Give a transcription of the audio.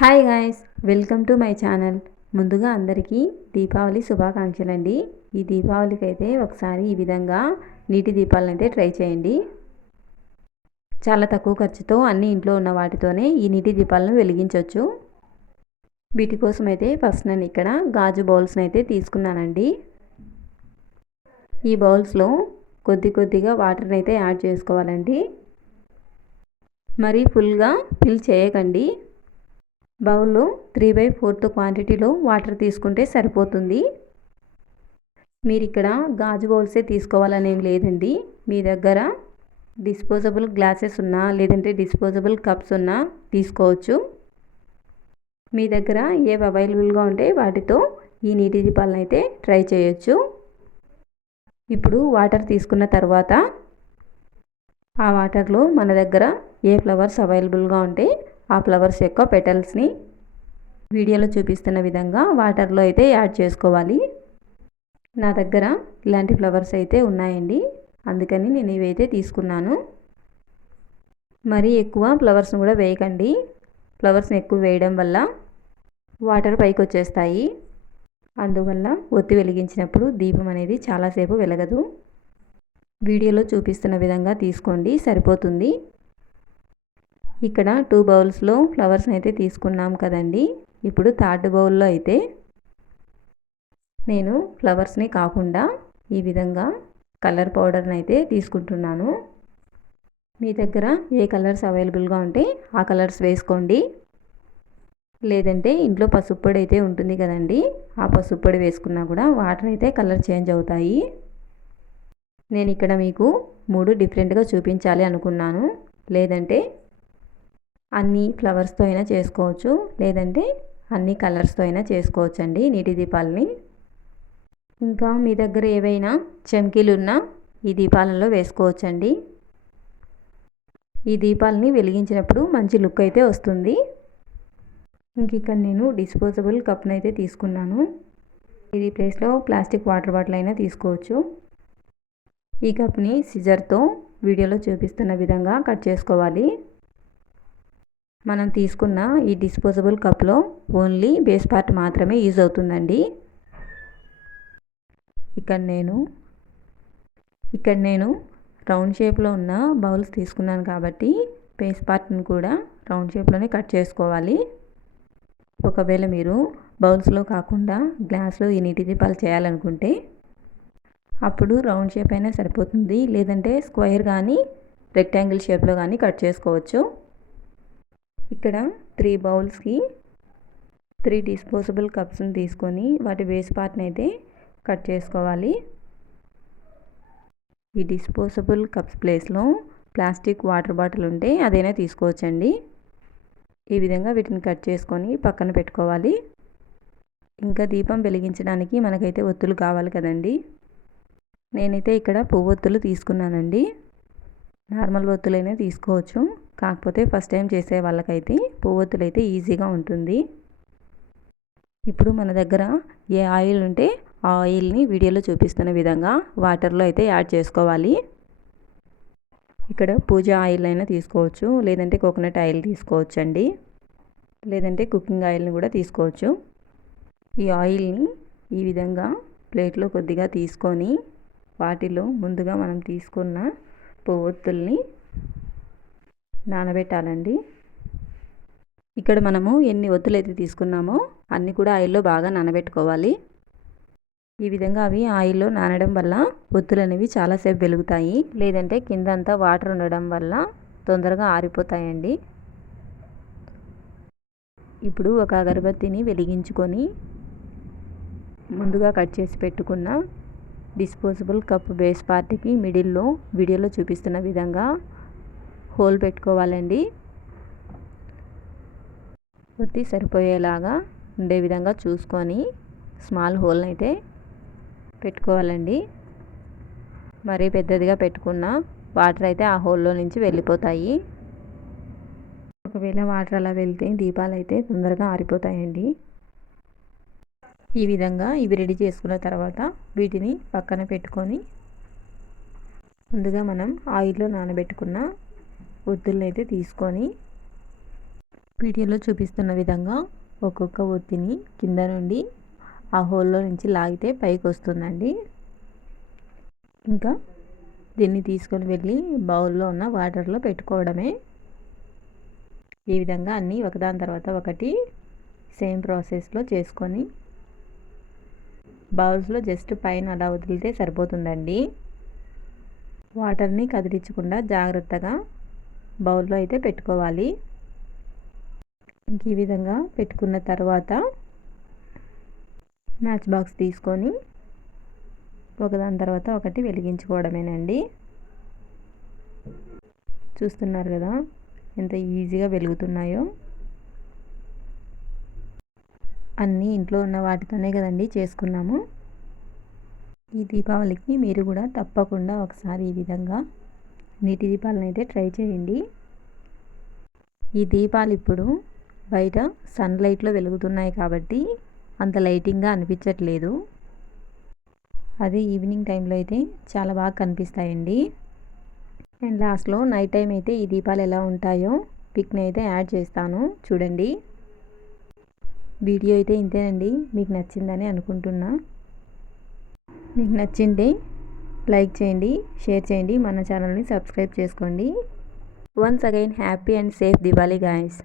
Hi guys welcome to my channel ముందుగా అందరికీ దీపావళి శుభాకాంక్షలు అండి ఈ దీపావళికి అయితే ఒకసారి ఈ విధంగా నీటి దీపాలను అయితే ట్రై చేయండి. చాలా తక్కువ ఖర్చుతో అన్ని ఇంట్లో ఉన్న వాటితోనే ఈ నీటి దీపాలను వెలిగించవచ్చు వీటి కోసం అయితే ఫస్ట్ నేను ఇక్కడ గాజు బౌల్స్ని అయితే తీసుకున్నానండి. ఈ బౌల్స్లో కొద్ది కొద్దిగా వాటర్ని అయితే యాడ్ చేసుకోవాలండి. మరీ ఫుల్గా ఫిల్ చేయకండి. బౌల్లో త్రీ బై ఫోర్త్ క్వాంటిటీలో వాటర్ తీసుకుంటే సరిపోతుంది. మీరు ఇక్కడ గాజు బౌల్సే తీసుకోవాలనేం లేదండి. మీ దగ్గర డిస్పోజబుల్ గ్లాసెస్ ఉన్నా లేదంటే డిస్పోజబుల్ కప్స్ ఉన్నా తీసుకోవచ్చు. మీ దగ్గర ఏవి అవైలబుల్గా ఉంటే వాటితో ఈ నీటి దీపాలను అయితే ట్రై చేయొచ్చు. ఇప్పుడు వాటర్ తీసుకున్న తర్వాత ఆ వాటర్లో మన దగ్గర ఏ ఫ్లవర్స్ అవైలబుల్గా ఉంటే ఆ ఫ్లవర్స్ యొక్క పెటల్స్ని వీడియోలో చూపిస్తున్న విధంగా వాటర్లో అయితే యాడ్ చేసుకోవాలి. నా దగ్గర ఇలాంటి ఫ్లవర్స్ అయితే ఉన్నాయండి. అందుకని నేను ఇవైతే తీసుకున్నాను. మరీ ఎక్కువ ఫ్లవర్స్ని కూడా వేయకండి. ఫ్లవర్స్ని ఎక్కువ వేయడం వల్ల వాటర్ పైకి వచ్చేస్తాయి. అందువల్ల ఒత్తి వెలిగించినప్పుడు దీపం అనేది చాలాసేపు వెలగదు. వీడియోలో చూపిస్తున్న విధంగా తీసుకోండి సరిపోతుంది. ఇక్కడ టూ బౌల్స్లో ఫ్లవర్స్ని అయితే తీసుకున్నాం కదండి. ఇప్పుడు థర్డ్ బౌల్లో అయితే నేను ఫ్లవర్స్ని కాకుండా ఈ విధంగా కలర్ పౌడర్ని అయితే తీసుకుంటున్నాను. మీ దగ్గర ఏ కలర్స్ అవైలబుల్గా ఉంటే ఆ కలర్స్ వేసుకోండి. లేదంటే ఇంట్లో పసుపు పొడి అయితే ఉంటుంది కదండి. ఆ పసుపు పొడి వేసుకున్నా కూడా వాటర్ అయితే కలర్ చేంజ్ అవుతాయి. నేను ఇక్కడ మీకు మూడు డిఫరెంట్గా చూపించాలి అనుకున్నాను. లేదంటే అన్ని ఫ్లవర్స్తో అయినా చేసుకోవచ్చు. లేదంటే అన్ని కలర్స్తో అయినా చేసుకోవచ్చు అండి నీటి దీపాలని. ఇంకా మీ దగ్గర ఏవైనా చెమ్కీలు ఉన్నా ఈ దీపాలలో వేసుకోవచ్చండి. ఈ దీపాలని వెలిగించినప్పుడు మంచి లుక్ అయితే వస్తుంది. ఇంక ఇక్కడ నేను డిస్పోజబుల్ కప్ని అయితే తీసుకున్నాను. ఇది ప్లేస్లో ప్లాస్టిక్ వాటర్ బాటిల్ అయినా తీసుకోవచ్చు. ఈ కప్ని సిజర్తో వీడియోలో చూపిస్తున్న విధంగా కట్ చేసుకోవాలి. మనం తీసుకున్న ఈ డిస్పోజబుల్ కప్లో ఓన్లీ బేస్ పార్ట్ మాత్రమే యూజ్ అవుతుందండి. ఇక్కడ నేను ఇక్కడ నేను రౌండ్ షేప్లో ఉన్న బౌల్స్ తీసుకున్నాను కాబట్టి బేస్ పార్ట్ని కూడా రౌండ్ షేప్లోనే కట్ చేసుకోవాలి. ఒకవేళ మీరు బౌల్స్లో కాకుండా గ్లాస్లో ఈ నీటి దీపాలు చేయాలనుకుంటే అప్పుడు రౌండ్ షేప్ అయినా సరిపోతుంది. లేదంటే స్క్వేర్ కానీ రెక్టాంగిల్ షేప్లో కానీ కట్ చేసుకోవచ్చు. ఇక్కడ త్రీ బౌల్స్కి త్రీ డిస్పోజబుల్ కప్స్ని తీసుకొని వాటి వేస్ట్ పార్ట్ని అయితే కట్ చేసుకోవాలి. ఈ డిస్పోజబుల్ కప్స్ ప్లేస్లో ప్లాస్టిక్ వాటర్ బాటిల్ ఉంటే అదైనా తీసుకోవచ్చండి. ఈ విధంగా వీటిని కట్ చేసుకొని పక్కన పెట్టుకోవాలి. ఇంకా దీపం వెలిగించడానికి మనకైతే ఒత్తులు కావాలి కదండి. నేనైతే ఇక్కడ పువ్వొత్తులు తీసుకున్నానండి. నార్మల్ ఒత్తులైనా తీసుకోవచ్చు. కాకపోతే ఫస్ట్ టైం చేసే వాళ్ళకైతే పువ్వొత్తులు అయితే ఈజీగా ఉంటుంది. ఇప్పుడు మన దగ్గర ఏ ఆయిల్ ఉంటే ఆ ఆయిల్ని వీడియోలో చూపిస్తున్న విధంగా వాటర్లో అయితే యాడ్ చేసుకోవాలి. ఇక్కడ పూజ ఆయిల్ అయినా తీసుకోవచ్చు లేదంటే కోకోనట్ ఆయిల్ తీసుకోవచ్చు అండి లేదంటే కుకింగ్ ఆయిల్ని కూడా తీసుకోవచ్చు. ఈ ఆయిల్ని ఈ విధంగా ప్లేట్లో కొద్దిగా తీసుకొని వాటిలో ముందుగా మనం తీసుకున్న పువ్వొత్తుల్ని నానబెట్టాలండి. ఇక్కడ మనము ఎన్ని ఒత్తులు అయితే తీసుకున్నామో అన్నీ కూడా ఆయిల్లో బాగా నానబెట్టుకోవాలి. ఈ విధంగా అవి ఆయిల్లో నానడం వల్ల ఒత్తులు అనేవి చాలాసేపు వెలుగుతాయి. లేదంటే కింద అంతా వాటర్ ఉండడం వల్ల తొందరగా ఆరిపోతాయండి. ఇప్పుడు ఒక అగరబత్తిని వెలిగించుకొని ముందుగా కట్ చేసి పెట్టుకున్న డిస్పోజబుల్ కప్ బేస్ పార్టీకి మిడిల్లో వీడియోలో చూపిస్తున్న విధంగా హోల్ పెట్టుకోవాలండి. పూర్తి సరిపోయేలాగా ఉండే విధంగా చూసుకొని స్మాల్ హోల్ని అయితే పెట్టుకోవాలండి. మరీ పెద్దదిగా పెట్టుకున్న వాటర్ అయితే ఆ హోల్లో నుంచి వెళ్ళిపోతాయి. ఒకవేళ వాటర్ అలా వెళ్తే దీపాలు అయితే తొందరగా ఆరిపోతాయండి. ఈ విధంగా ఇవి రెడీ చేసుకున్న తర్వాత వీటిని పక్కన పెట్టుకొని ముందుగా మనం ఆయిల్లో నానబెట్టుకున్న ఒత్తులను అయితే తీసుకొని వీడియోలో చూపిస్తున్న విధంగా ఒక్కొక్క ఒత్తిని కింద నుండి ఆ హోల్లో నుంచి లాగితే పైకి వస్తుందండి. ఇంకా దీన్ని తీసుకొని వెళ్ళి బౌల్లో ఉన్న వాటర్లో పెట్టుకోవడమే. ఈ విధంగా అన్నీ ఒకదాని తర్వాత ఒకటి సేమ్ ప్రాసెస్లో చేసుకొని బౌల్స్లో జస్ట్ పైన అలా వదిలితే సరిపోతుందండి. వాటర్ని కదిలించకుండా జాగ్రత్తగా బౌల్లో అయితే పెట్టుకోవాలి. ఇంక ఈ విధంగా పెట్టుకున్న తర్వాత మ్యాచ్ బాక్స్ తీసుకొని ఒకదాని తర్వాత ఒకటి వెలిగించుకోవడమేనండి. చూస్తున్నారు కదా ఎంత ఈజీగా వెలుగుతున్నాయో. అన్నీ ఇంట్లో ఉన్న వాటితోనే కదండి చేసుకున్నాము. ఈ దీపావళికి మీరు కూడా తప్పకుండా ఒకసారి ఈ విధంగా నీటి దీపాలను అయితే ట్రై చేయండి. ఈ దీపాలు ఇప్పుడు బయట సన్లైట్లో వెలుగుతున్నాయి కాబట్టి అంత లైటింగ్గా అనిపించట్లేదు. అదే ఈవినింగ్ టైంలో అయితే చాలా బాగా కనిపిస్తాయండి. అండ్ లాస్ట్లో నైట్ టైం అయితే ఈ దీపాలు ఎలా ఉంటాయో పిక్ని అయితే యాడ్ చేస్తాను. చూడండి. వీడియో అయితే ఇంతేనండి. మీకు నచ్చిందని అనుకుంటున్నా. మీకు నచ్చింటే లైక్ చేయండి షేర్ చేయండి మన ఛానల్ని సబ్స్క్రైబ్ చేసుకోండి. Once again happy and safe Diwali guys.